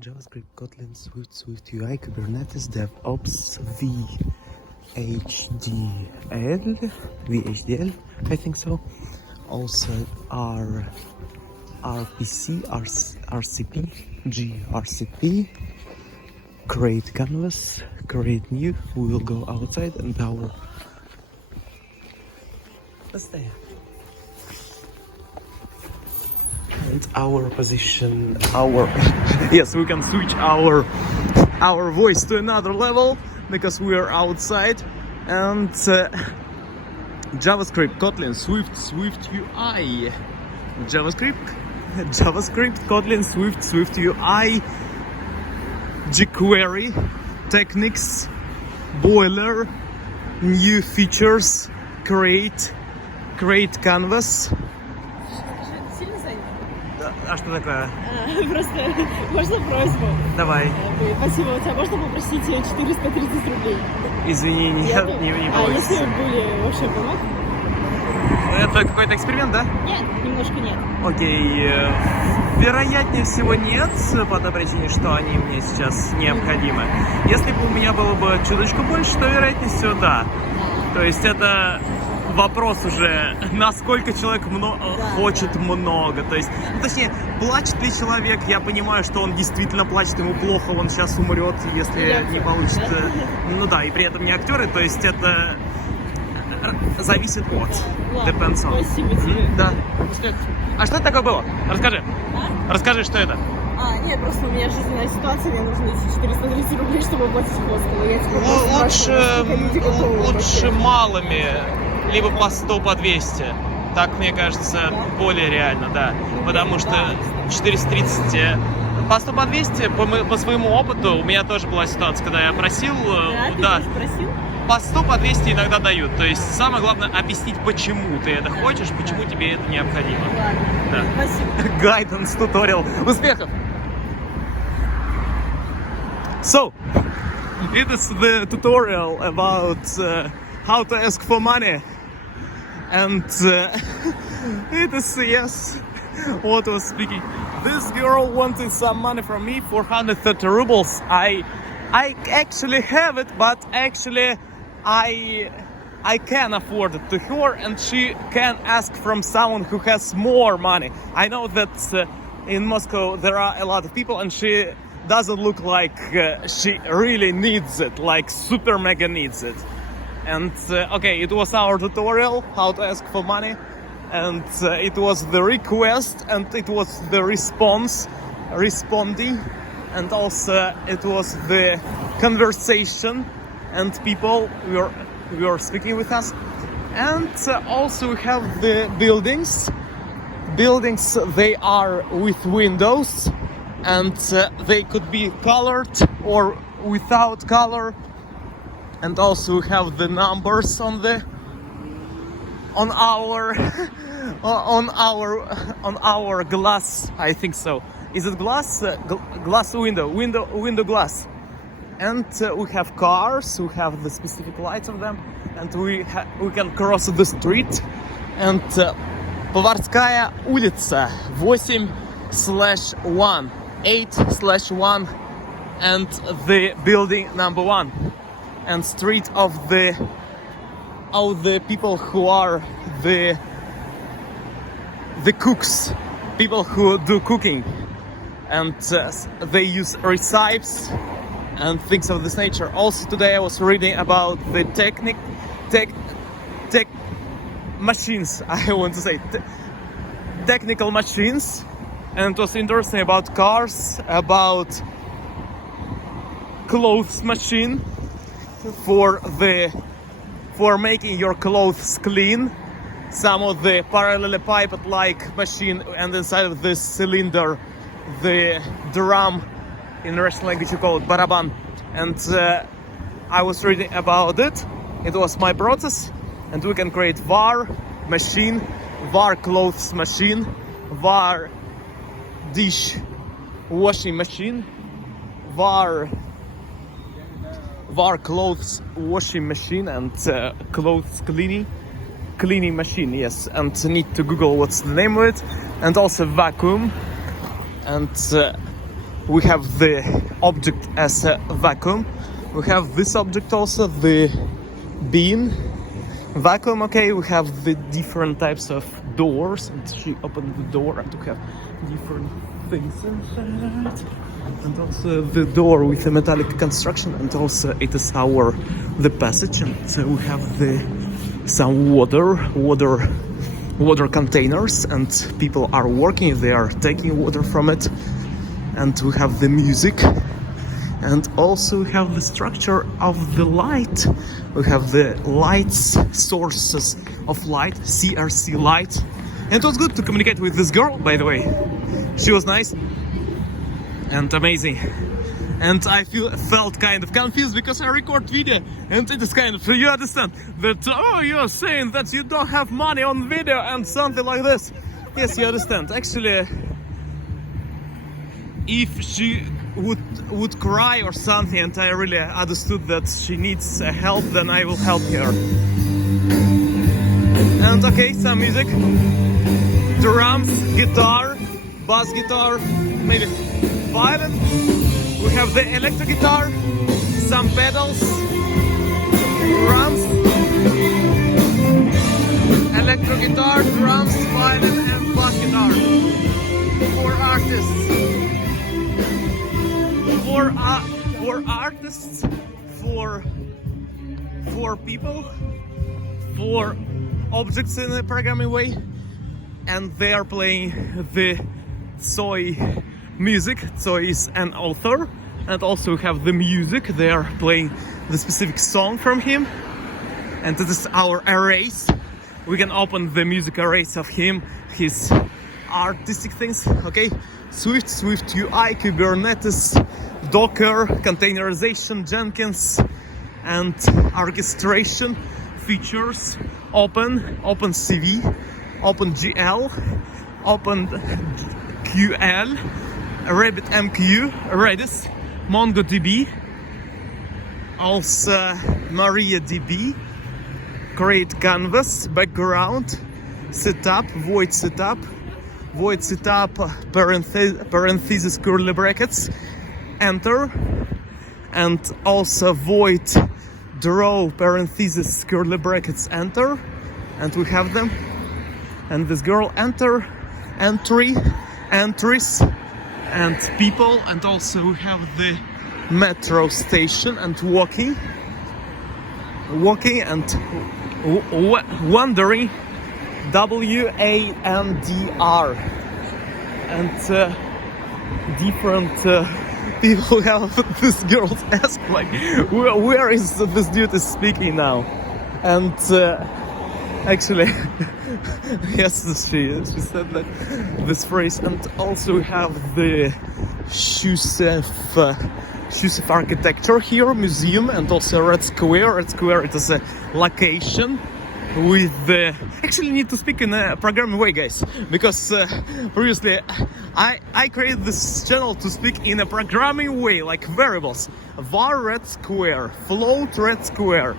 JavaScript, Kotlin, Swift, SwiftUI, Kubernetes, DepOps, VHDL, I think so. Also RPC, RCP, gRPC, create canvas, create new. We will go outside and let's stay. And our position, yes, we can switch our voice to another level because we are outside. And JavaScript, Kotlin, Swift, SwiftUI, JavaScript, Kotlin, Swift, SwiftUI, jQuery, techniques, boiler, new features, create canvas. А что такое? Просто можно просьбу? Давай. Спасибо. У тебя можно попросить 430 рублей? Извини, нет, не получится. Если были вообще помог? Это какой-то эксперимент, да? Нет, немножко нет. Окей. Вероятнее всего нет, по той причине, что они мне сейчас необходимы. Если бы у меня было бы чуточку больше, то вероятнее всего да. То есть это вопрос уже, насколько человек хочет много. То есть, точнее, плачет ли человек, я понимаю, что он действительно плачет, ему плохо, он сейчас умрет, если не получит. Ну да, и при этом не актеры, то есть это зависит от. Depends on. Спасибо тебе. Да. А что это такое было? Расскажи. Расскажи, что это. Нет, просто у меня жизненная ситуация, мне нужно эти 430 рублей, чтобы оплатить хостел. Лучше малыми, либо по 100, по 200. Так, мне кажется, более реально, да. Потому что 430... По 100, по 200, по своему опыту, у меня тоже была ситуация, когда я просил... Да, ты просил? По 100, по 200 иногда дают. То есть самое главное объяснить, почему ты это хочешь, почему тебе это необходимо. Ладно, да. Спасибо. Guidance, туториал. Успехов! So, it is the tutorial about how to ask for money. And it is, yes, what I was speaking. This girl wanted some money from me, 430 rubles. I actually have it, but actually I can afford it to her, and she can ask from someone who has more money. I know that in Moscow there are a lot of people, and she doesn't look like she really needs it, like super mega needs it. And okay, it was our tutorial how to ask for money, and it was the request, and it was the responding, and also it was the conversation, and people were speaking with us. And also we have the buildings. They are with windows, and they could be colored or without color. And also we have the numbers on our glass. I think so. Is it glass? Glass window glass. And we have cars. We have the specific lights of them, and we can cross the street. And Поварская улица 8/1, 8/1, and the building number 1. And street of the people who are the cooks, people who do cooking, and they use recipes and things of this nature. Also today I was reading about the machines, I want to say technical machines, and it was interesting about cars, about clothes machine, for making your clothes clean. Some of the parallelepiped like machine, and inside of this cylinder the drum, in Russian language you call it baraban. And I was reading about it. It was my process, and we can create var machine, var clothes machine, var dish washing machine, var clothes washing machine, and clothes cleaning machine, yes. And need to Google what's the name of it. And also vacuum, and we have the object as a vacuum. We have this object also, the bean vacuum. Okay, we have the different types of doors, and she opened the door, and we have different things inside. And also the door with a metallic construction, and also it is the passage, and we have some water containers, and people are working, they are taking water from it. And we have the music, and also we have the structure of the light. We have the lights, sources of light, CRC light. And it was good to communicate with this girl, by the way. She was nice and amazing. And I felt kind of confused because I record video, and it is kind of, you understand that, oh, you're saying that you don't have money on video and something like this. Yes, you understand. Actually, if she would cry or something, and I really understood that she needs help, then I will help her. And okay, some music, drums, guitar, bass guitar, maybe violin. We have the electric guitar, some pedals, drums, electric guitar, drums, violin, and bass guitar. 4 artists. For artists, for people, for objects in a programming way, and they are playing the Soy music. Soy is an author, and also have the music. They are playing the specific song from him, and this is our arrays. We can open the music arrays of him, his artistic things. Okay, SwiftUI, Kubernetes, Docker, containerization, Jenkins, and orchestration features. OpenCV, OpenGL, OpenQL, RabbitMQ, Redis, MongoDB, also MariaDB, create canvas, background, setup, void setup, parentheses, curly brackets, enter, and also void draw, parentheses, curly brackets, enter, and we have them. And this girl, enter, entries, and people, and also we have the metro station, and walking and wandering, WANDR, and different people have this girl ask, like, where is this dude is speaking now? And actually, yes, she said that this phrase. And also we have the Shusef architecture here, museum, and also Red Square. Red Square, it is a location with the... Actually need to speak in a programming way, guys, because previously I created this channel to speak in a programming way, like variables. Var red square, float red square,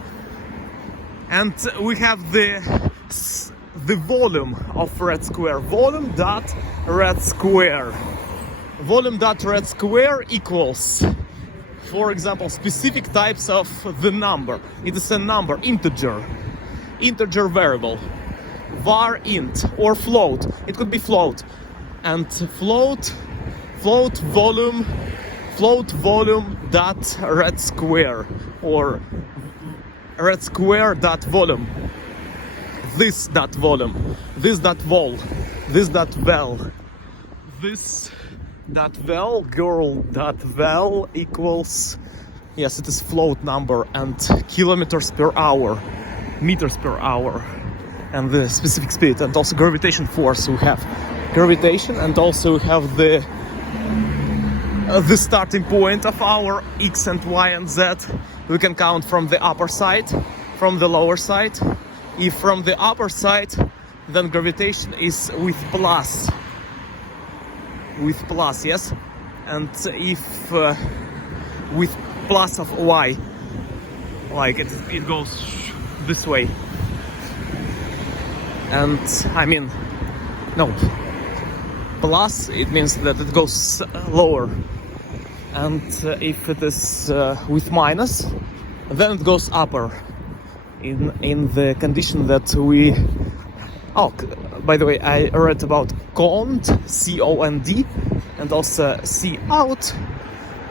and we have the volume of red square, volume dot red square equals, for example, specific types of the number. It is a number, integer variable, var int, or float. It could be float, and float volume dot red square, or red square dot volume. This dot volume, this dot vol, this dot val, this dot val, girl dot val equals, yes, it is float number, and kilometers per hour, meters per hour, and the specific speed, and also gravitation force. We have gravitation, and also we have the starting point of our x and y and z. We can count from the upper side, from the lower side. If from the upper side, then gravitation is with plus, yes, and if with plus of y, like it goes this way, and I mean, no, plus, it means that it goes lower, and if it is with minus, then it goes upper in the condition that we... Oh, by the way, I read about cond, C-O-N-D, and also C-out,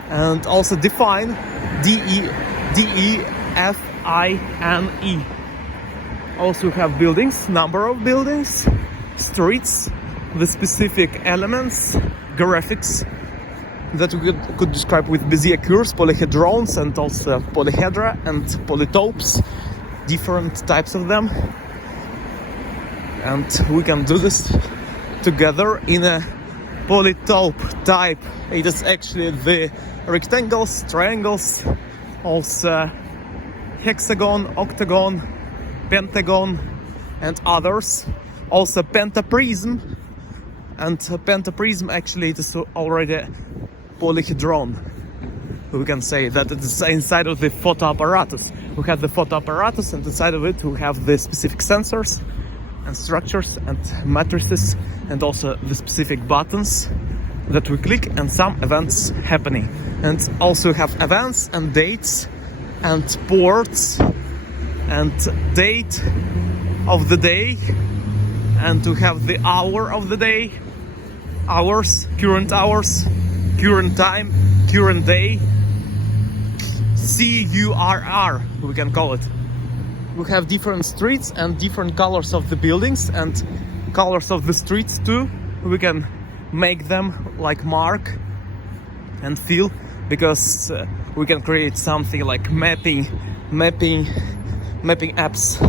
and also define, D-E-F-I-N-E. Also have buildings, number of buildings, streets, the specific elements, graphics that we could describe with Bezier curves, polyhedrons, and also polyhedra and polytopes, different types of them. And we can do this together in a polytope type. It is actually the rectangles, triangles, also hexagon, octagon, pentagon, and others. Also pentaprism, and pentaprism actually it is already polyhedron. We can say that it is inside of the photo apparatus. We have the photo apparatus, and inside of it we have the specific sensors and structures and matrices, and also the specific buttons that we click and some events happening. And also have events and dates and ports and date of the day, and to have the hour of the day, hours, current time, current day, CURR we can call it. We have different streets and different colors of the buildings and colors of the streets too. We can make them like mark and fill, because we can create something like mapping apps,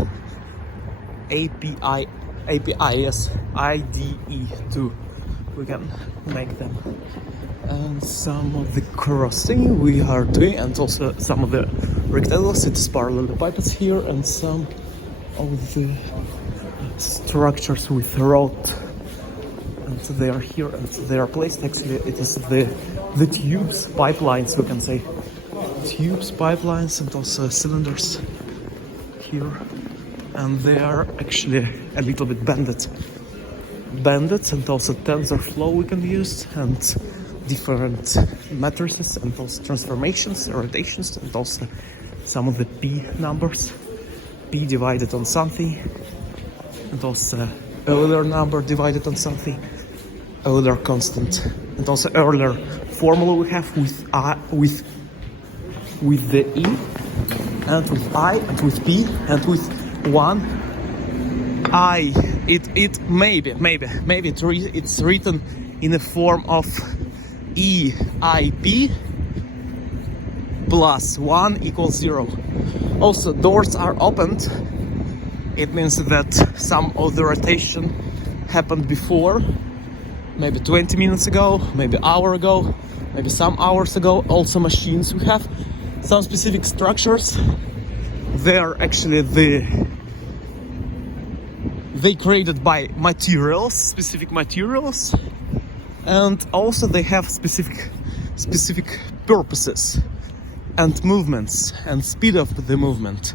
API, yes, IDE too. We can make them. And some of the crossing we are doing, and also some of the rectangles, it's parallelepipeds here, and some of the structures with road, and they are here and they are placed. Actually, it is the tubes, pipelines, we can say, tubes, pipelines, and also cylinders here, and they are actually a little bit bended, and also TensorFlow we can use, and different matrices, and also transformations, rotations, and also some of the P numbers, P divided on something, and also Euler number divided on something, Euler constant, and also Euler formula we have with the E, and with I, and with P, and with one I. It's written in the form of EIP plus 1 equals 0. Also, doors are opened. It means that some of the rotation happened before, maybe 20 minutes ago, maybe an hour ago, maybe some hours ago. Also, machines we have some specific structures. They are actually they created by materials, specific materials, and also they have specific purposes and movements and speed of the movement,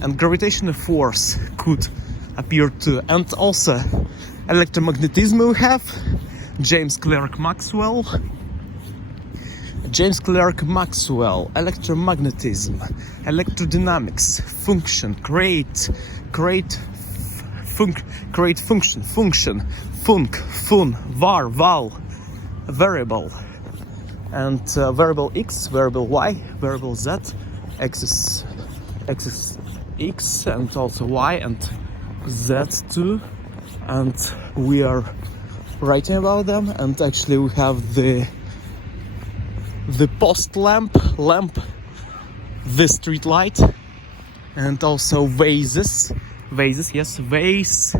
and gravitational force could appear too. And also electromagnetism we have, James Clerk Maxwell, electromagnetism, electrodynamics, function, create function, func, fun, var, val, variable, and variable x, variable y, variable z, axis x, and also y and z too. And we are writing about them. And actually we have the post lamp, the street light, and also vases, yes, vase,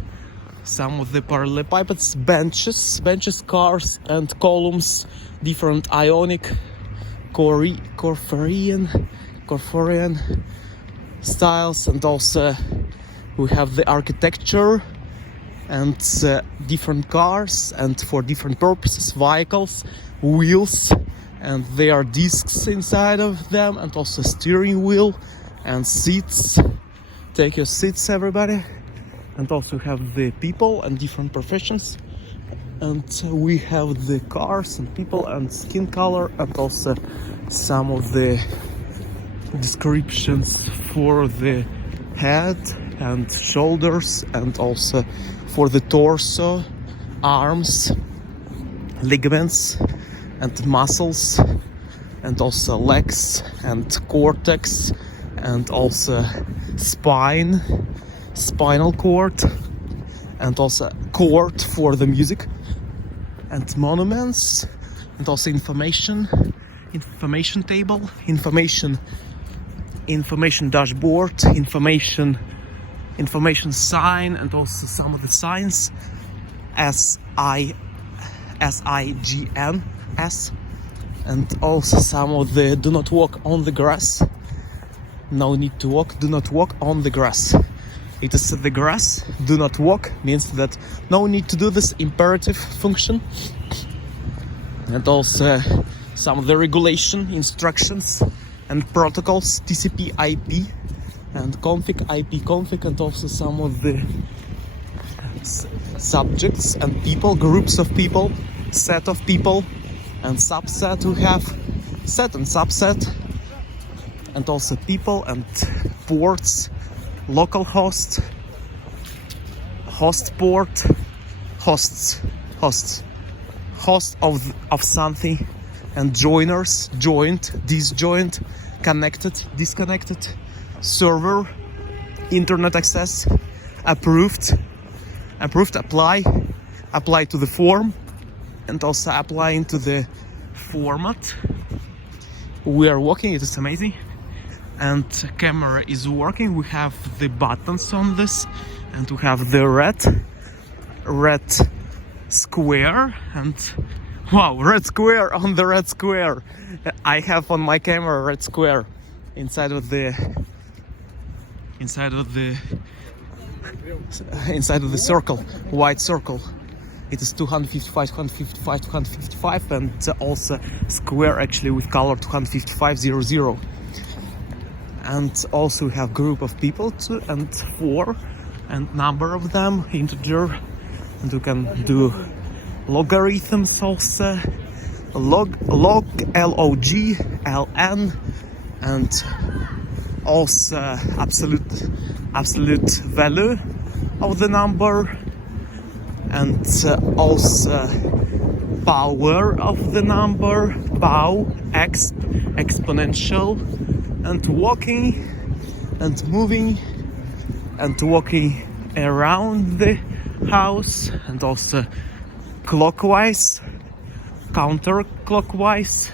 some of the parallelepipeds, benches, cars, and columns, different ionic, Corforian styles, and also we have the architecture and different cars, and for different purposes, vehicles, wheels, and there are discs inside of them, and also steering wheel and seats. Take your seats, everybody. And also have the people and different professions and we have the cars and people and skin color, and also some of the descriptions for the head and shoulders, and also for the torso, arms, ligaments and muscles, and also legs and cortex, and also spinal cord, and also chord for the music, and monuments, and also information table, information dashboard, information sign, and also some of the signs, SIGNS, and also some of the do not walk on the grass, no need to walk, do not walk on the grass. It is the grass, do not walk, means that no need to do this imperative function. And also some of the regulation, instructions and protocols, TCP IP and config, IP config, and also some of the subjects and people, groups of people, set of people and subset. We have set and subset, and also people and ports, local host port, host of something, and joiners, joined, disjoint, connected, disconnected, server, internet access, approved, apply to the form, and also apply into the format. We are working, it is amazing, and camera is working. We have the buttons on this, and we have the red square, and wow, red square on the red square. I have on my camera red square inside of the circle, white circle. It is 255, 255, 255, and also square actually with color 255, 00. And also we have group of people, 2 and 4, and number of them, integer, and we can do logarithms also, log, log, ln, and also absolute value of the number, and also power of the number, exponential, and walking and moving and walking around the house, and also clockwise, counterclockwise,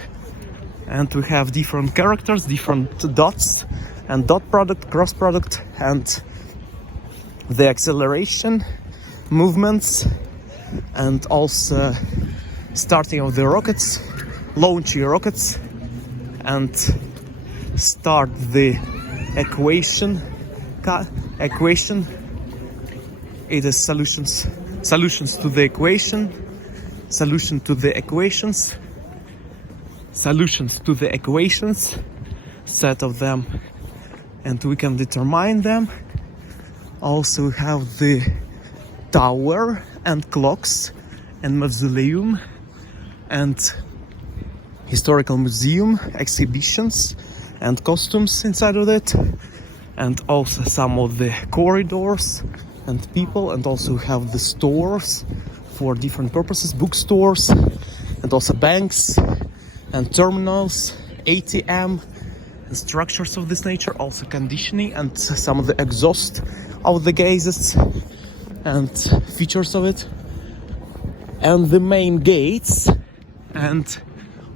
and we have different characters, different dots, and dot product, cross product, and the acceleration, movements, and also starting of the rockets, launch your rockets, and start the equation. It is solutions to the equation, solutions to the equations, set of them, and we can determine them. Also we have the tower and clocks and mausoleum and historical museum, exhibitions and costumes inside of it, and also some of the corridors and people, and also have the stores for different purposes, bookstores, and also banks and terminals, ATM, and structures of this nature, also conditioning and some of the exhaust of the gases and features of it, and the main gates, and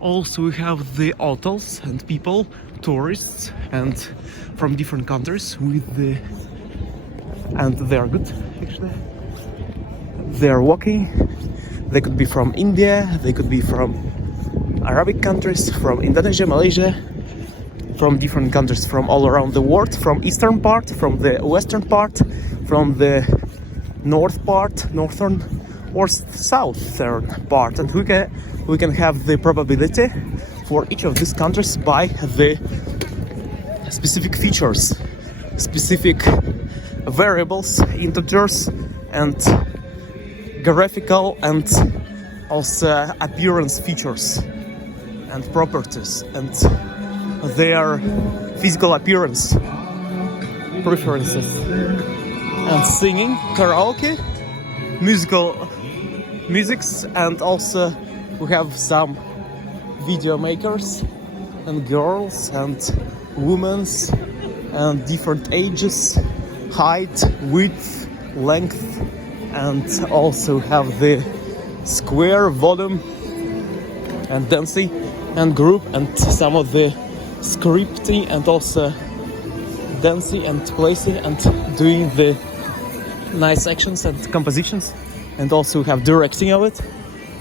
also we have the hotels and people, tourists, and from different countries and they are good actually. They are walking. They could be from India, they could be from Arabic countries, from Indonesia, Malaysia, from different countries from all around the world, from eastern part, from the western part, from the northern or southern part, and we can have the probability for each of these countries by the specific features, specific variables, integers, and graphical and also appearance features and properties and their physical appearance preferences, and singing, karaoke, musics, and also we have some video makers and girls and women and different ages, height, width, length, and also have the square, volume, and dancing, and group, and some of the scripting, and also dancing and placing and doing the nice actions and compositions, and also have directing of it,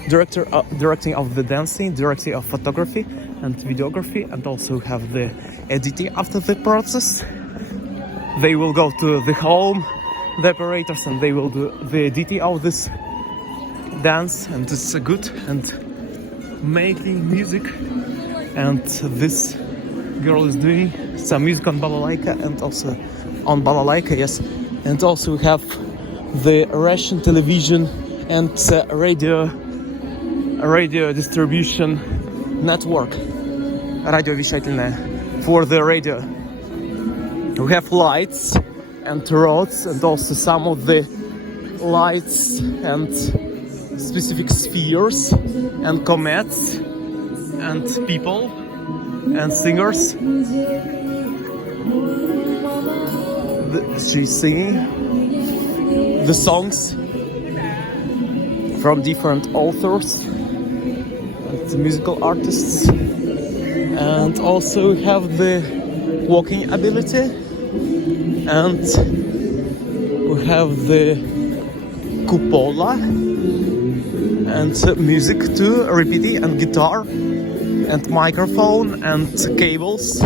directing of the dancing, directing of photography and videography, and also have the editing after the process. They will go to the home, the operators, and they will do the editing of this dance, and it's good, and making music. And this girl is doing some music on balalaika, and also on balalaika, yes. And also we have the Russian television and radio distribution network, радиовещательная, for the radio. We have lights and rods, and also some of the lights and specific spheres and comets and people and singers. She's singing the songs from different authors and musical artists, and also we have the walking ability, and we have the cupola and music too, repeating, and guitar and microphone and cables,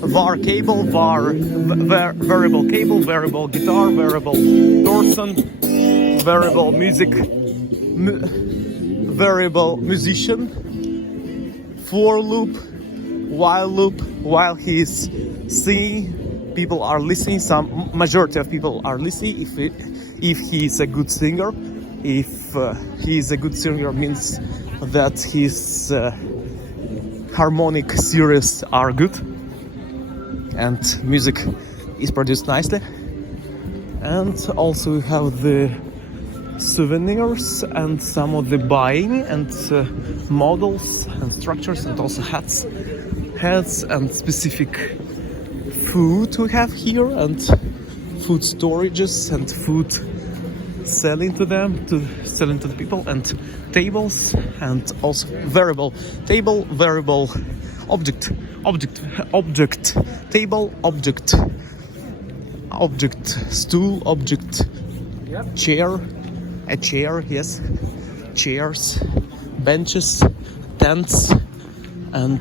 variable cable, variable guitar, variable person, variable music, variable musician, for loop, while he's singing, people are listening. Some majority of people are listening. If he is a good singer, if he is a good singer, means that his harmonic series are good and music is produced nicely. And also we have the souvenirs and some of the buying and models and structures, and also hats and specific food we have here, and food storages and food selling to them, selling to the people, and tables, and also variable table, variable object, table, object, stool, object, chair, a chair, yes, chairs, benches, tents, and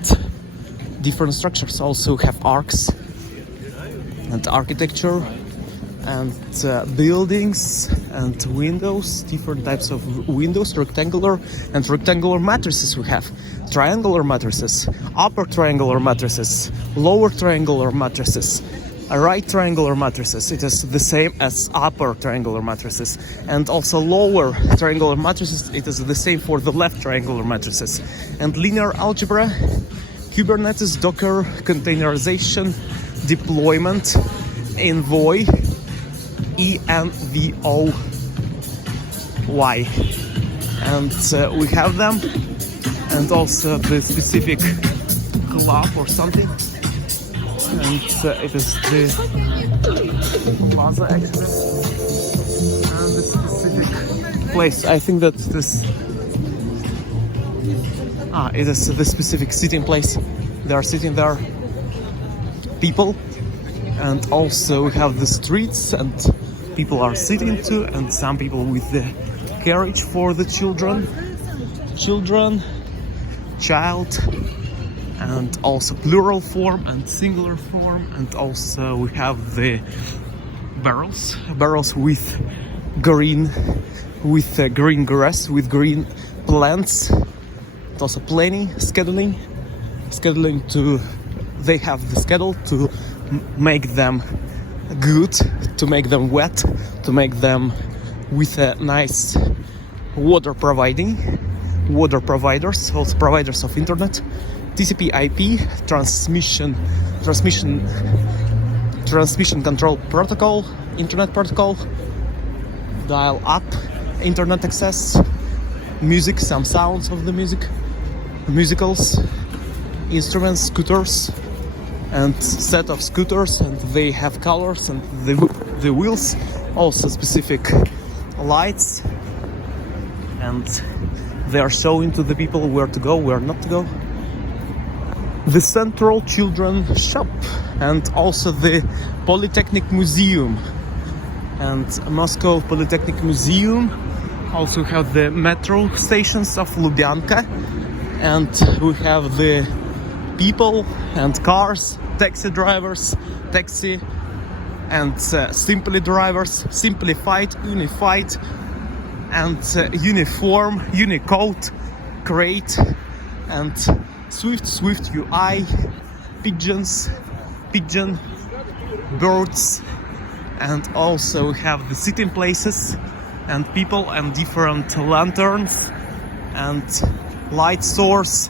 different structures. Also have arcs and architecture and buildings and windows, different types of windows, rectangular and rectangular matrices. We have triangular matrices, upper triangular matrices, lower triangular matrices, right triangular matrices. It is the same as upper triangular matrices, and also lower triangular matrices. It is the same for the left triangular matrices. And linear algebra, Kubernetes, Docker, containerization, deployment, envoy, ENVOY, and we have them, and also the specific club or something, and it is the plaza actually, and the specific place. I think that this it is the specific sitting place. They are sitting there, people, and also we have the streets, and people are sitting too, and some people with the carriage for the children, child, and also plural form and singular form, and also we have the barrels with green grass, with green plants, and also planning, scheduling to, they have the schedule to make them good, to make them wet, to make them with a nice water providers, also providers of internet, TCP/IP, transmission control protocol, internet protocol, dial-up internet access, music, some sounds of the musicals, instruments, scooters, and set of scooters, and they have colors, and the wheels, also specific lights, and they are showing to the people where to go, where not to go. The Central Children Shop, and also the Polytechnic Museum, and Moscow Polytechnic Museum. Also have the metro stations of Lubyanka, and we have the people and cars, taxi drivers, taxi and simply drivers, simplified, unified, and uniform, Unicode, Create, and SwiftUI, pigeon, birds, and also we have the sitting places and people and different lanterns and light source,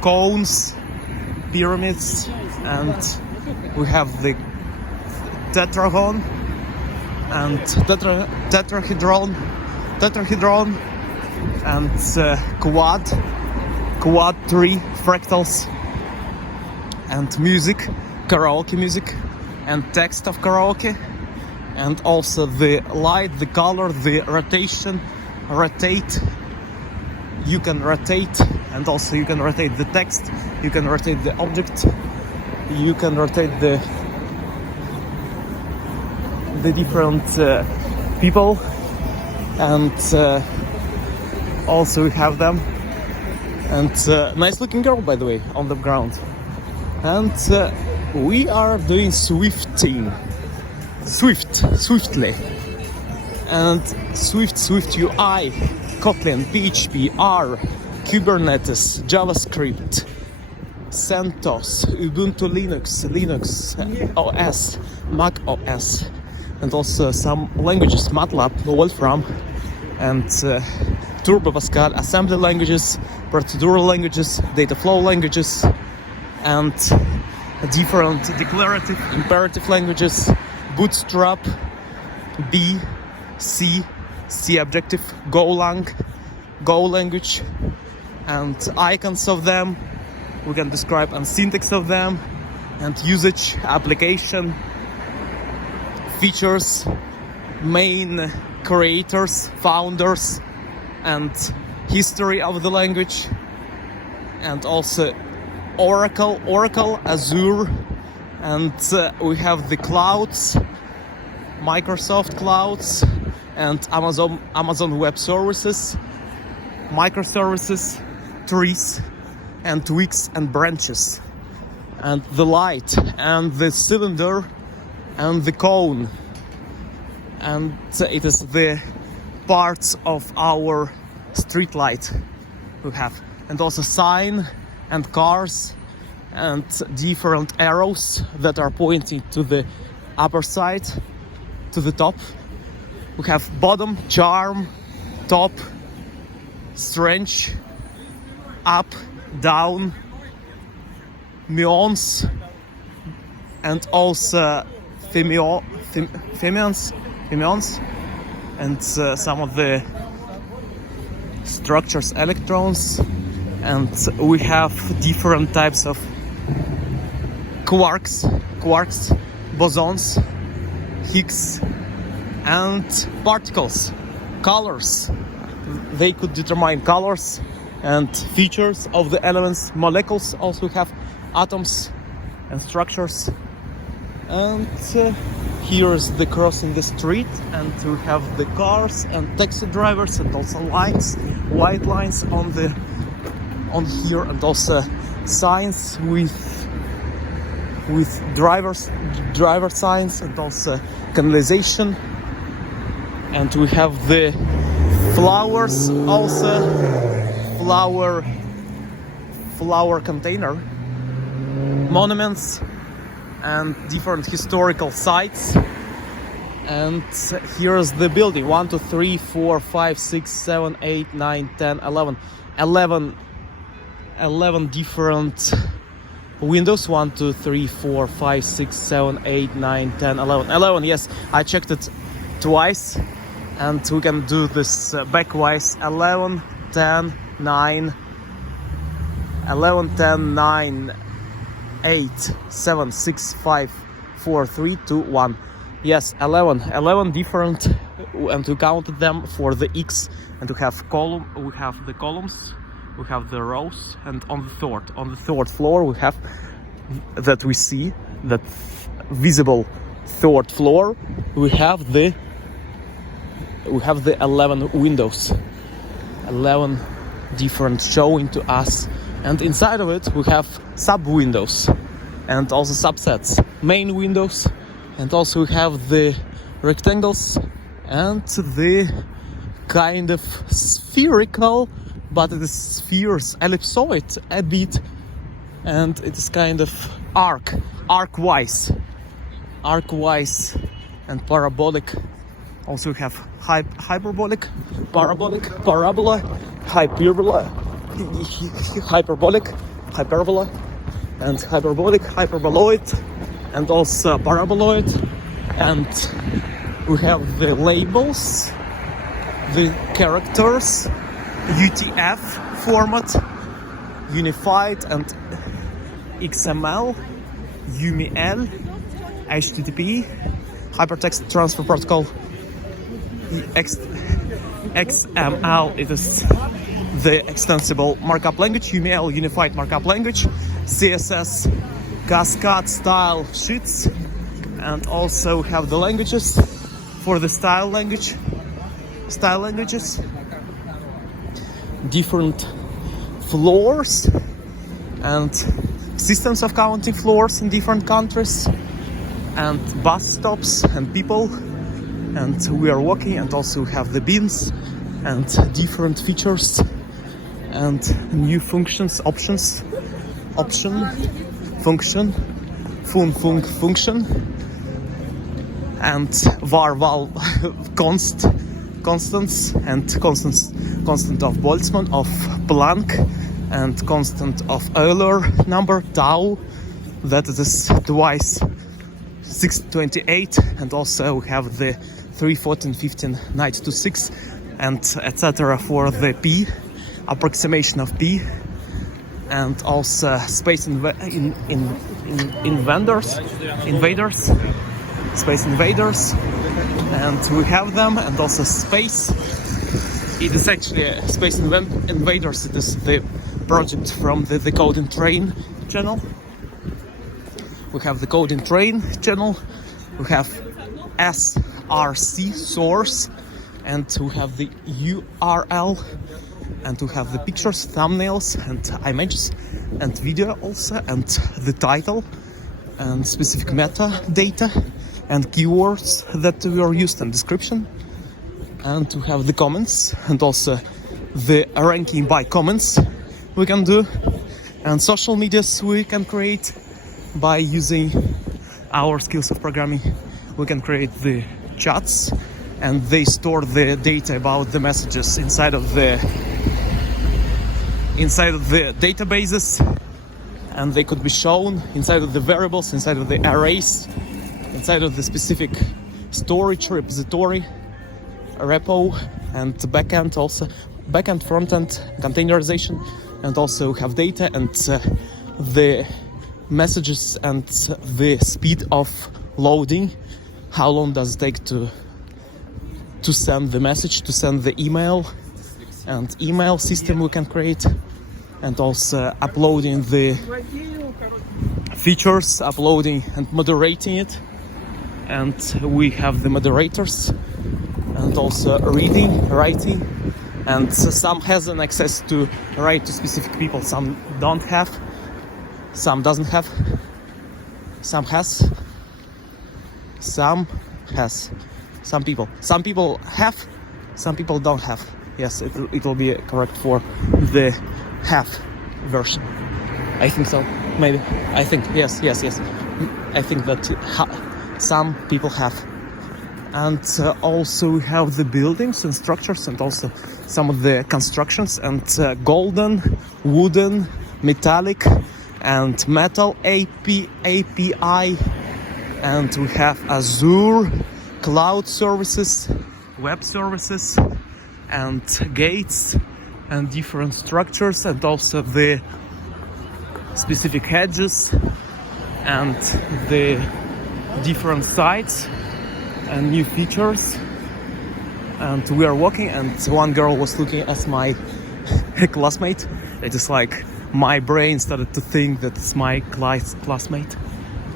cones, pyramids, and we have the tetrahedron and tetrahedron and quad tree fractals, and music, karaoke music, and text of karaoke, and also the light, the color, the rotate. You can rotate, and also you can rotate the text, you can rotate the object, you can rotate the different people, and also we have them, and nice looking girl, by the way, on the ground. And we are doing swiftly, and SwiftUI, Kotlin, PHP, R, Kubernetes, JavaScript, CentOS, Ubuntu Linux OS, Mac OS, and also some languages, MATLAB, Wolfram, and Turbo Pascal, assembly languages, procedural languages, data flow languages, and different declarative, imperative languages, Bootstrap, B, C, C-objective, Golang, Go language, and icons of them. We can describe and syntax of them, and usage, application, features, main creators, founders, and history of the language, and also Oracle, Azure, and we have the clouds, Microsoft clouds, and Amazon Web Services, microservices, trees, and twigs and branches, and the light, and the cylinder, and the cone, and it is the parts of our street light we have, and also sign and cars and different arrows that are pointing to the upper side, to the top. We have bottom, charm, top, strange, up, down, muons, and also phemions, and some of the structures, electrons, and we have different types of quarks, bosons, Higgs, and particles, colors. They could determine colors and features of the elements. Molecules also have atoms and structures. And here is the crossing the street, and we have the cars and taxi drivers, and also lines, white lines on here, and also signs with driver signs, and also canalization. And we have the flowers, also flower container, monuments, and different historical sites, And here's the building. 1, 2, 3, 4, 5, 6, 7, 8, 9, 10, 11. 11 different windows. 1, 2, 3, 4, 5, 6, 7, 8, 9, 10, 11. 11, yes, I checked it twice. And we can do this backwise. 11, 10, 9, 11, 10, 9, 8, 7, 6, 5, 4, 3, 2, 1. Yes, 11 different, and we counted them for the X, and we have the columns, we have the rows, and on the third floor we have that we see that visible third floor. We have the 11 windows, 11 different showing to us, and inside of it we have sub windows and also subsets, main windows. And also we have the rectangles and the kind of spherical, but it is spheres, ellipsoid a bit, and it is kind of arc-wise and parabolic. Also we have hyperbolic, parabola, hyperbola, hyperbola, and hyperboloid, and also paraboloid. And we have the labels, the characters, UTF format, unified, and XML, UML, HTTP, hypertext transfer protocol, XML, it is the extensible markup language, UML, unified markup language, CSS, cascade style sheets, and also have the languages for the style languages, different floors and systems of counting floors in different countries, and bus stops and people, and we are walking, and also have the bins and different features and new functions, options, function, function, and var val constants, and constant of Boltzmann, of Planck, and constant of Euler number tau, that is twice 628, and also we have the 3, 14, 15, 926, and etc. for the p, approximation of p, and also space invaders, space invaders, and we have them, and also space. It is actually space invaders. It is the project from the Coding Train channel. We have the Coding Train channel. We have src source, and we have the URL, and we have the pictures, thumbnails, and images, and video also, and the title, and specific metadata, and keywords that were used, and description, and we have the comments, and also the ranking by comments we can do, and social medias we can create by using our skills of programming. We can create the chats, and they store the data about the messages inside of the databases, and they could be shown inside of the variables, inside of the arrays, inside of the specific storage repository, repo, and backend, also backend, frontend, containerization, and also have data and the messages and the speed of loading. How long does it take to send the message, to send the email, and email system we can create, and also uploading the features, uploading and moderating it, and we have the moderators, and also reading, writing, and some has an access to write to specific people, some don't have, some doesn't have, some has, some people have, some people don't have. Yes, it will be correct for the have version. I think so. Maybe. I think yes. I think that some people have, And also we have the buildings and structures and also some of the constructions and golden, wooden, metallic and metal API, and we have Azure, cloud services, web services and gates and different structures, and also the specific hedges and the different sites and new features. And we are walking, and one girl was looking at my classmate. It is like my brain started to think that it's my classmate.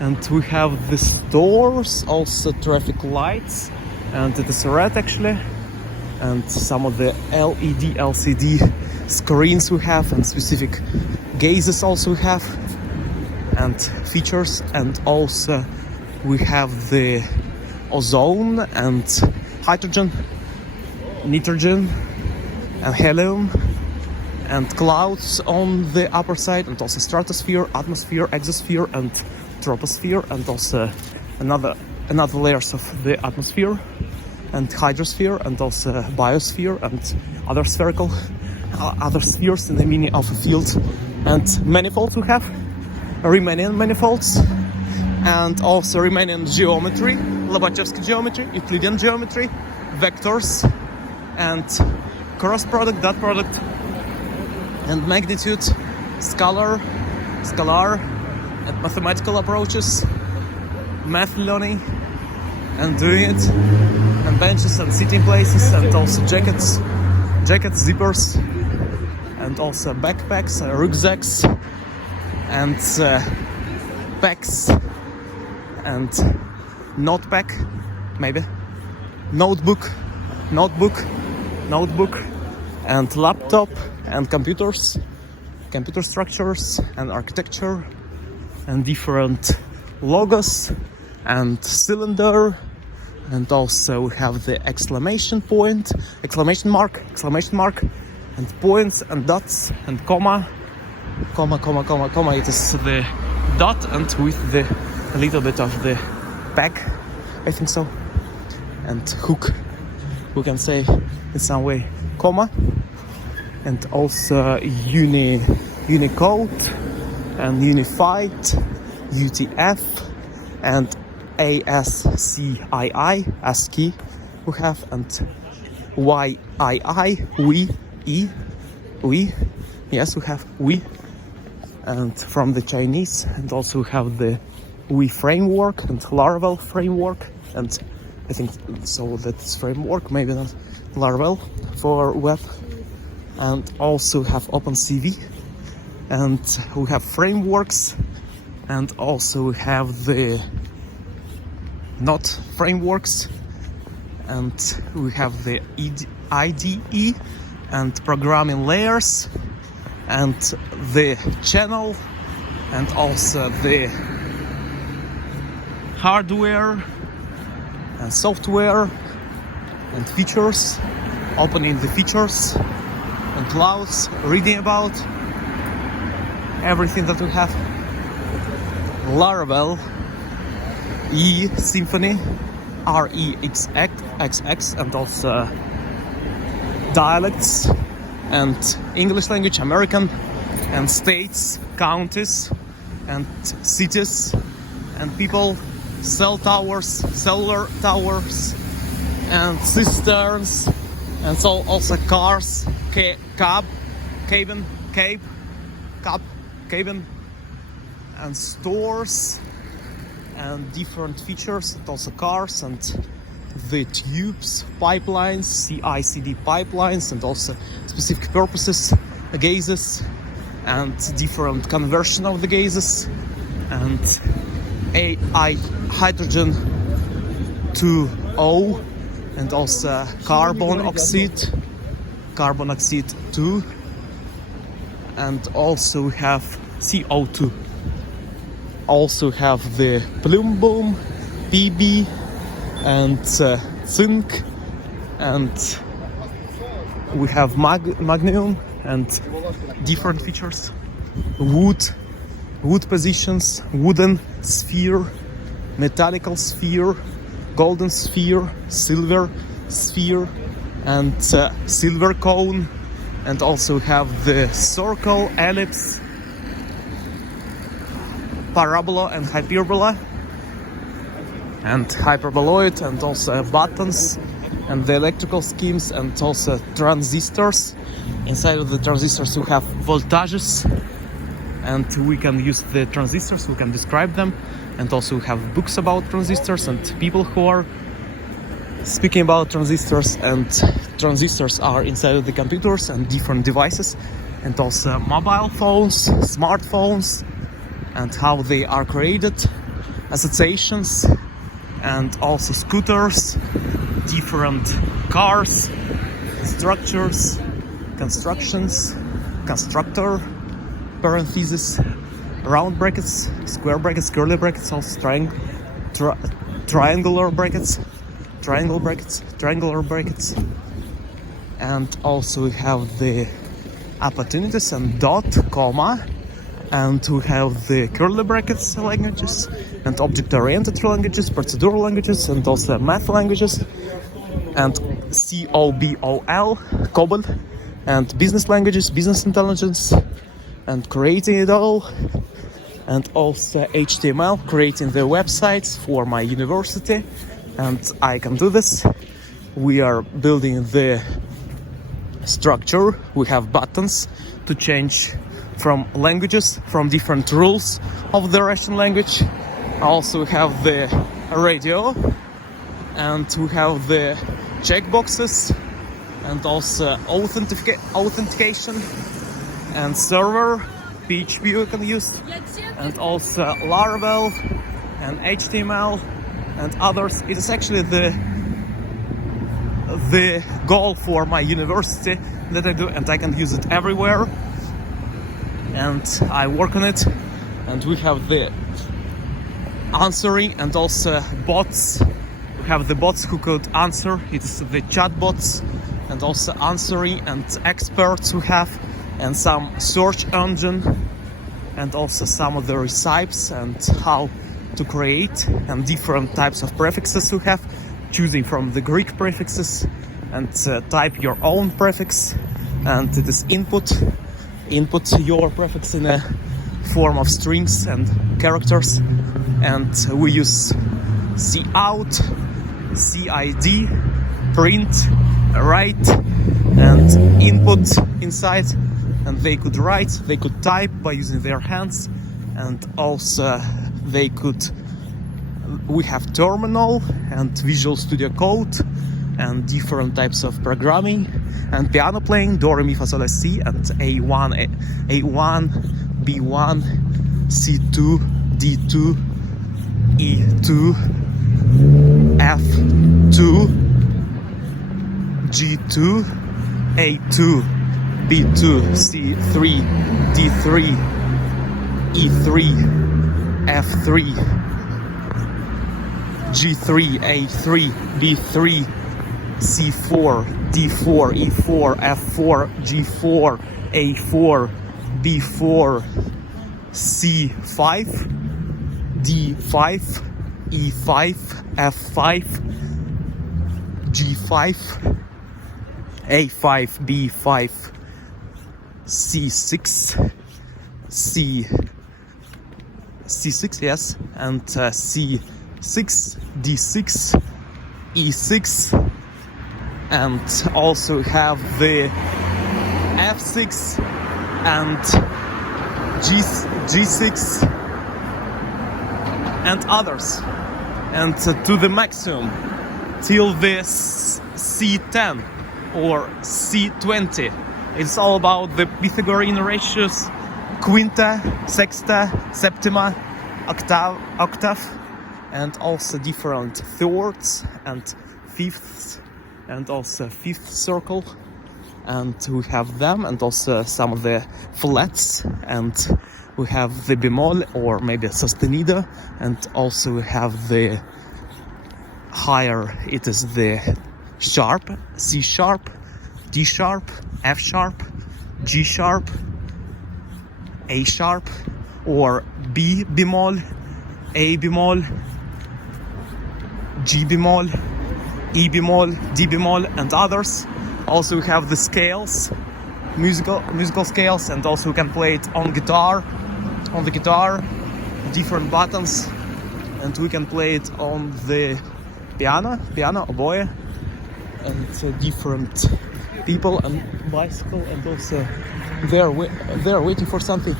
And we have the stores, also traffic lights, and it is red actually, and some of the LED, LCD screens we have, and specific gazes also we have, and features, and also we have the ozone and hydrogen, nitrogen and helium and clouds on the upper side, and also stratosphere, atmosphere, exosphere and troposphere, and also another layers of the atmosphere and hydrosphere, and also biosphere and other spheres in the meaning of a field, and manifolds we have, Riemannian manifolds, and also Riemannian geometry, Lobachevsky geometry, Euclidean geometry, vectors, and cross product, dot product, and magnitude, scalar, and mathematical approaches, math learning, and doing it, and benches and sitting places, and also jackets, zippers, and also backpacks, rucksacks, and packs, and notebook, maybe notebook, and laptop, and computer structures and architecture, and different logos and cylinder, and also we have the exclamation mark, and points and dots and comma. It is the dot, and with the a little bit of the peg, I think so, and hook, we can say in some way, comma, and also Unicode and Unified, UTF and ASCII, ASCII we have, and YII, we, yes, we have we, and from the Chinese, and also we have the we framework and Laravel framework, and I think so that's framework, maybe not Laravel for web, and also have OpenCV, and we have frameworks, and also we have the not frameworks, and we have the IDE and programming layers, and the channel, and also the hardware and software and features, opening the features and clouds, reading about everything that we have. Laravel, Symfony, REXX, and also dialects and English language, American, and states, counties, and cities, and people, cellular towers, and cisterns, and so also cars, cabin, and stores, and different features, and also cars, and the tubes, pipelines, CI/CD pipelines, and also specific purposes, gases, and different conversion of the gases, and AI hydrogen 2O, and also carbon oxide 2, and also we have CO2. Also have the plume boom, PB, and zinc, and we have magnesium and different features, wood positions, wooden sphere, metallical sphere, golden sphere, silver sphere, and silver cone, and also have the circle, ellipse, parabola and hyperbola, and hyperboloid, and also buttons, and the electrical schemes, and also transistors. Inside of the transistors we have voltages, and we can use the transistors, we can describe them, and also we have books about transistors and people who are speaking about transistors, and transistors are inside of the computers and different devices, and also mobile phones, smartphones, and how they are created, associations, and also scooters, different cars, structures, constructions, constructor, parentheses, round brackets, square brackets, curly brackets, also triangular brackets, triangle brackets, triangular brackets, and also we have the opportunities and dot, comma, and we have the curly brackets languages, and object-oriented languages, procedural languages, and also math languages, and COBOL, COBOL, and business languages, business intelligence, and creating it all, and also HTML, creating the websites for my university, and I can do this. We are building the structure, we have buttons to change from languages, from different rules of the Russian language. Also have the radio, and we have the checkboxes, and also authentication, and server, PHP you can use, and also Laravel, and HTML, and others. It is actually the goal for my university that I do, and I can use it everywhere, and I work on it. And we have the answering, and also bots. We have the bots who could answer, it's the chat bots, and also answering, and experts we have, and some search engine, and also some of the recipes and how to create, and different types of prefixes we have, choosing from the Greek prefixes, and type your own prefix, and it is input your prefix in a form of strings and characters, and we use cout, cid, print, write, and input inside, and they could write, they could type by using their hands, and also we have terminal and Visual Studio Code, and different types of programming, and piano playing, do, re, mi, fa, sol, la, si, and A1, B1, C2, D2, E2, F2, G2, A2, B2, C3, D3, E3, F3, G3, A3, B3, C4, D4, E4, F4, G4, A4, B4, C5, D5, E5, F5, G5, A5, B5, C6, C6, yes, and C6, D6, E6, and also have the F6 and G6 and others, and to the maximum till this C10 or C20. It's all about the Pythagorean ratios, quinta, sexta, septima, octave, and also different thirds and fifths, and also fifth circle, and we have them, and also some of the flats, and we have the bemol or maybe sostenido, and also we have the higher, it is the sharp, C sharp, D sharp, F sharp, G sharp, A sharp, or B bemol, A bemol, G bemol, E bemol, D bemol, and others. Also we have the scales, musical scales, and also we can play it on the guitar, different buttons, and we can play it on the piano, oboe, and different people and bicycle, and also they're waiting for something.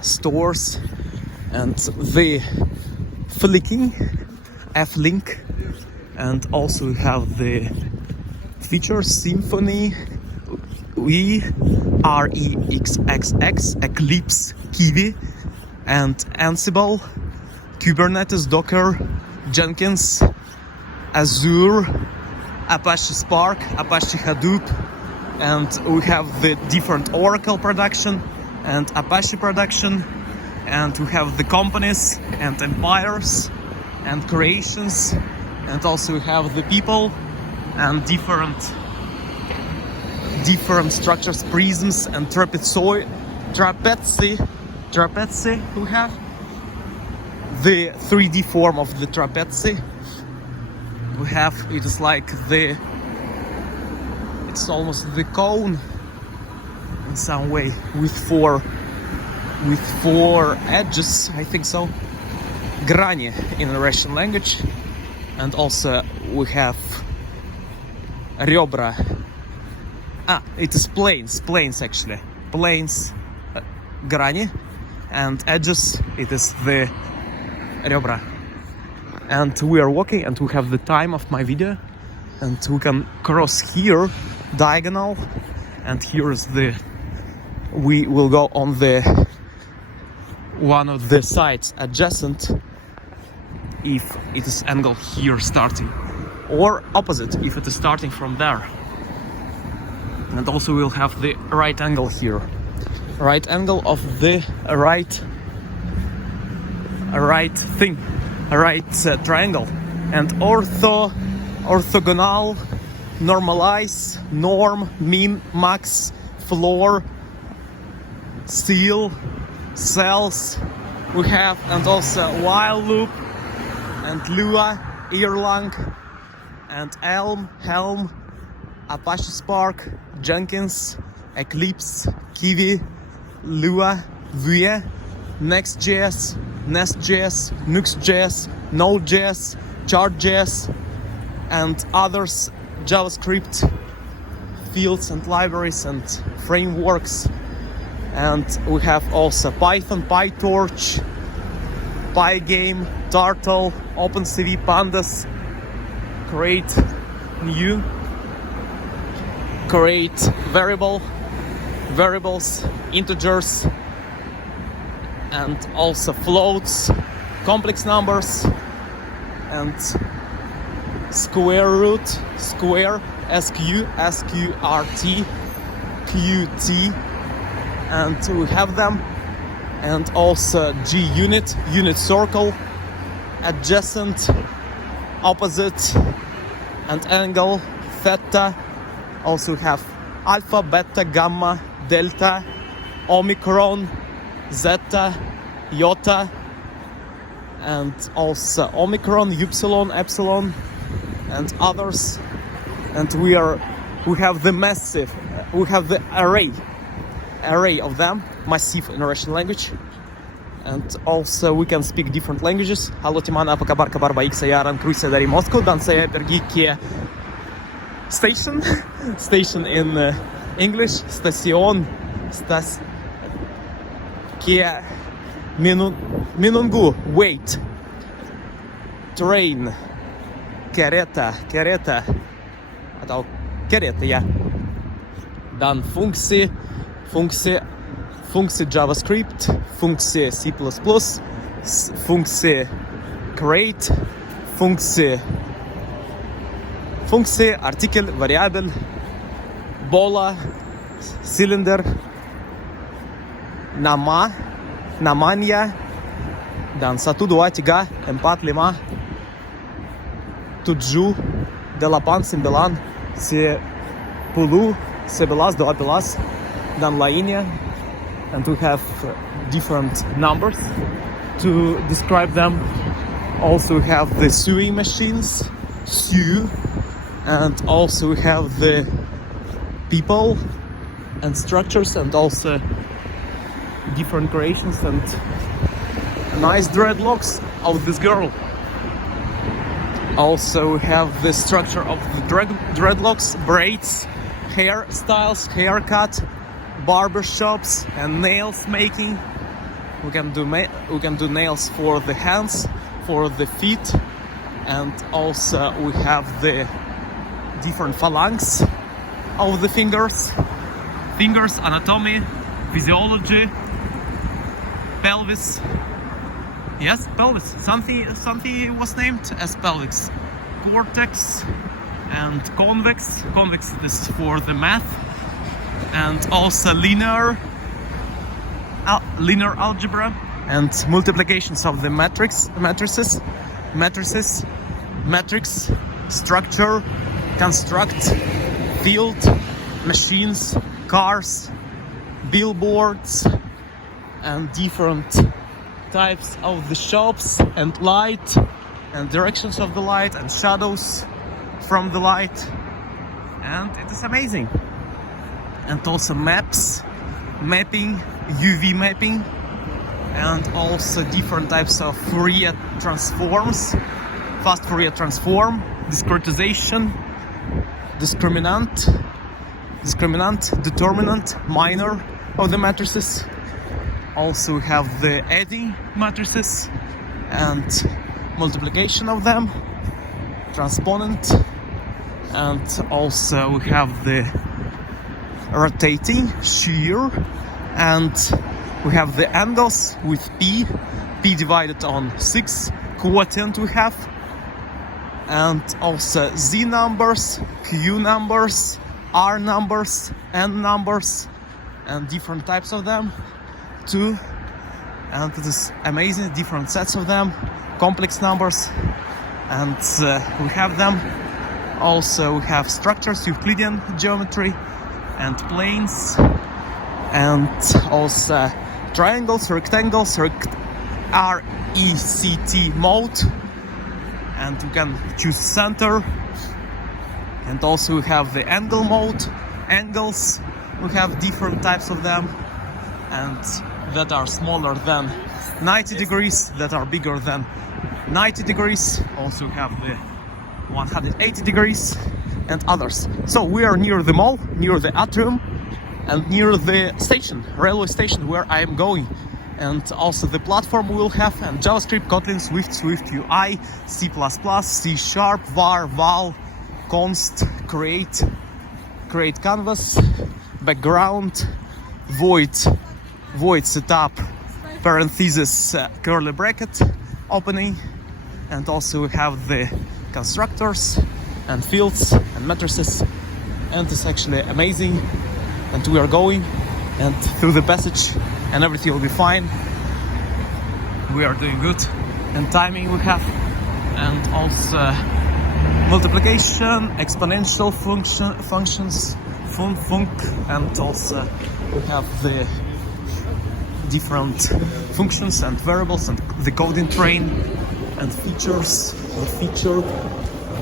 Stores and the flicking, F-link, and also we have the features Symfony, REXXX, Eclipse, Kiwi, and Ansible, Kubernetes, Docker, Jenkins, Azure, Apache Spark, Apache Hadoop, and we have the different Oracle production and Apache production, and we have the companies and empires and creations, and also we have the people and different structures, prisms and trapezi. We have the 3D form of the trapezi. We have, it is like it's almost the cone in some way, with four edges, I think so. Grani in the Russian language. And also we have ребра. It is planes actually. Planes, grani, and edges, it is the ребра. And we are walking, and we have the time of my video, and we can cross here, diagonal, and here is we will go on the one of the sides adjacent if it is angle here starting, or opposite if it is starting from there. And also we'll have the right angle here, right angle of the right triangle, and orthogonal, normalize, norm, min, max, floor, seal, cells we have, and also while loop, and Lua, Erlang, and Elm, Helm, Apache Spark, Jenkins, Eclipse, Kiwi, Lua, Vue, Next.js, Nest.js, Nuxt.js, Node.js, Chart.js, and others, JavaScript, fields and libraries and frameworks. And we have also Python, PyTorch, Pygame, Turtle, OpenCV, Pandas, create new, create variables, integers, and also floats, complex numbers, and square root, square, SQ, SQRT, QT, and we have them, and also GUnit, unit circle, adjacent, opposite, and angle, theta. Also we have alpha, beta, gamma, delta, omicron, zeta, iota, and also omicron, epsilon, and others. And we have the array of them, massive in Russian language. And also we can speak different languages. Hallo Timana, Apakabarka, Barba, X, Yaran, Cruise, Dari, Moscow, Danse, Pergiki, station in English, station, Kia, Minungu, wait, train, Kereta, atau Kereta, yeah. Dan funkcji JavaScript, funkcji C++, funkcji create, funkcji article, variable, bola, cylinder, namanya, dan 1, 2, 3, 4, 5, 7, 8, 9, 10, 11, 12, dan lainnya. And we have different numbers to describe them, Also we have the sewing machines, sew, and also we have the people and structures, and also different creations and nice dreadlocks of this girl. Also we have the structure of the dreadlocks, braids, hairstyles, haircut, barbershops, and nails making. We can do nails for the hands, for the feet, and also we have the different phalanx of the fingers, anatomy, physiology, pelvis. Yes, pelvis. Something was named as pelvis. Cortex and convex. Convex is for the math, and also linear algebra and multiplications of the matrices, structure, construct, field, machines, cars, billboards, and different types of the shops, and light, and directions of the light, and shadows from the light, and it is amazing. And also maps, mapping, UV mapping, and also different types of Fourier transforms, fast Fourier transform, discretization, discriminant, determinant, minor of the matrices. Also we have the adding matrices and multiplication of them, transponent, and also we have the rotating, shear, and we have the angles with P divided on 6, quotient we have, and also Z numbers, Q numbers, R numbers, N numbers, and different types of them too. And it is amazing, different sets of them, complex numbers, and we have them. Also we have structures, Euclidean geometry, and planes, and also triangles, rectangles, RECT mode, and we can choose center. And also we have the angle mode, angles, we have different types of them, and that are smaller than 90 degrees, that are bigger than 90 degrees. Also we have the 180 degrees and others. So we are near the mall, near the atrium, and near the station, railway station where I am going. And also the platform we will have, and JavaScript, Kotlin, Swift, SwiftUI, C++, C#, var, val, const, create canvas, background, void setup, parenthesis, curly bracket, opening, and also we have the constructors and fields and matrices, and it's actually amazing. And we are going, and through the passage, and everything will be fine. We are doing good, and timing we have, and also multiplication, exponential functions, func, and also we have the different functions and variables, and the coding train, and features, the feature,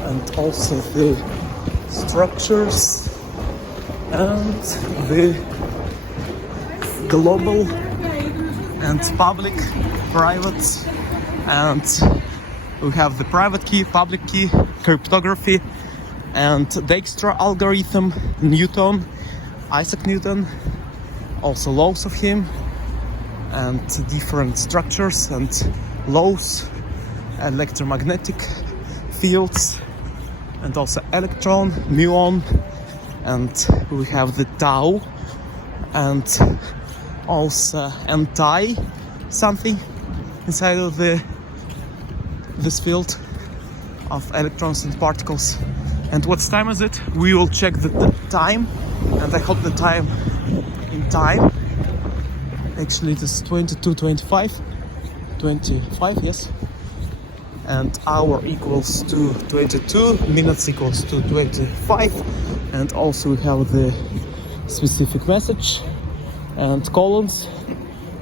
and also the structures, and the global and public, private, and we have the private key, public key, cryptography, and Dijkstra algorithm, Newton, Isaac Newton, also laws of him, and different structures and laws, electromagnetic fields, and also electron, muon, and we have the tau, and also anti something inside of this field of electrons and particles. And what time is it? We will check the time, and I hope the time in time. Actually it is 22:25, 25, yes. And hour equals to 22, minutes equals to 25, and also we have the specific message and columns,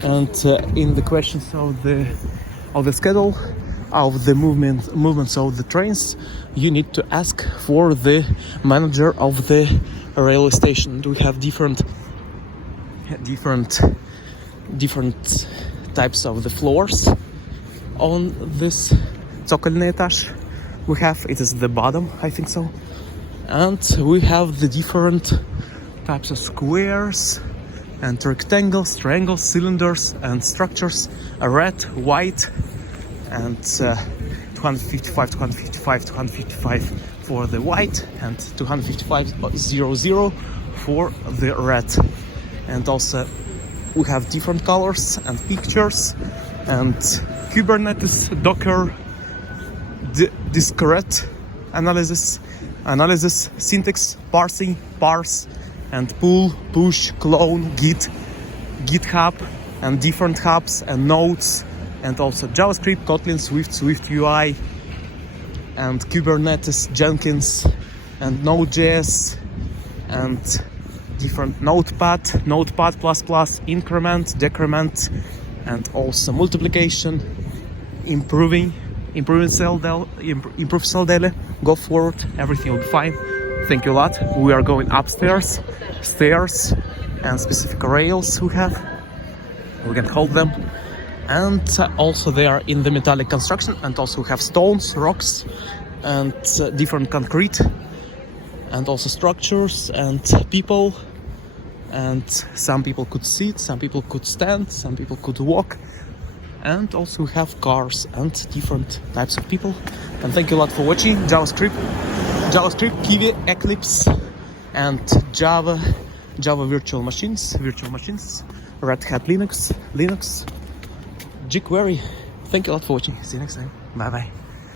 and in the questions of the schedule of the movements of the trains, you need to ask for the manager of the railway station. We have different types of the floors on this цокольный этаж. We have, it is the bottom, I think so, and we have the different types of squares and rectangles, triangles, cylinders and structures, red, white, and 255, 255, 255 for the white, and 255.00 for the red. And also we have different colors and pictures, and Kubernetes, Docker, discrete analysis, syntax, parsing, parse, and pull, push, clone, git, GitHub, and different hubs and nodes, and also JavaScript, Kotlin, SwiftUI, and Kubernetes, Jenkins, and Node.js, and different Notepad, increment, decrement, and also multiplication, improve cell daily, go forward, everything will be fine. Thank you a lot. We are going upstairs, stairs, and specific rails we can hold them, and also they are in the metallic construction, and also we have stones, rocks, and different concrete, and also structures and people, and some people could sit, some people could stand, some people could walk, and also we have cars and different types of people. And thank you a lot for watching. JavaScript, Kiwi, Eclipse, and Java virtual machines, Red Hat Linux, jQuery. Thank you a lot for watching. See you next time. Bye bye.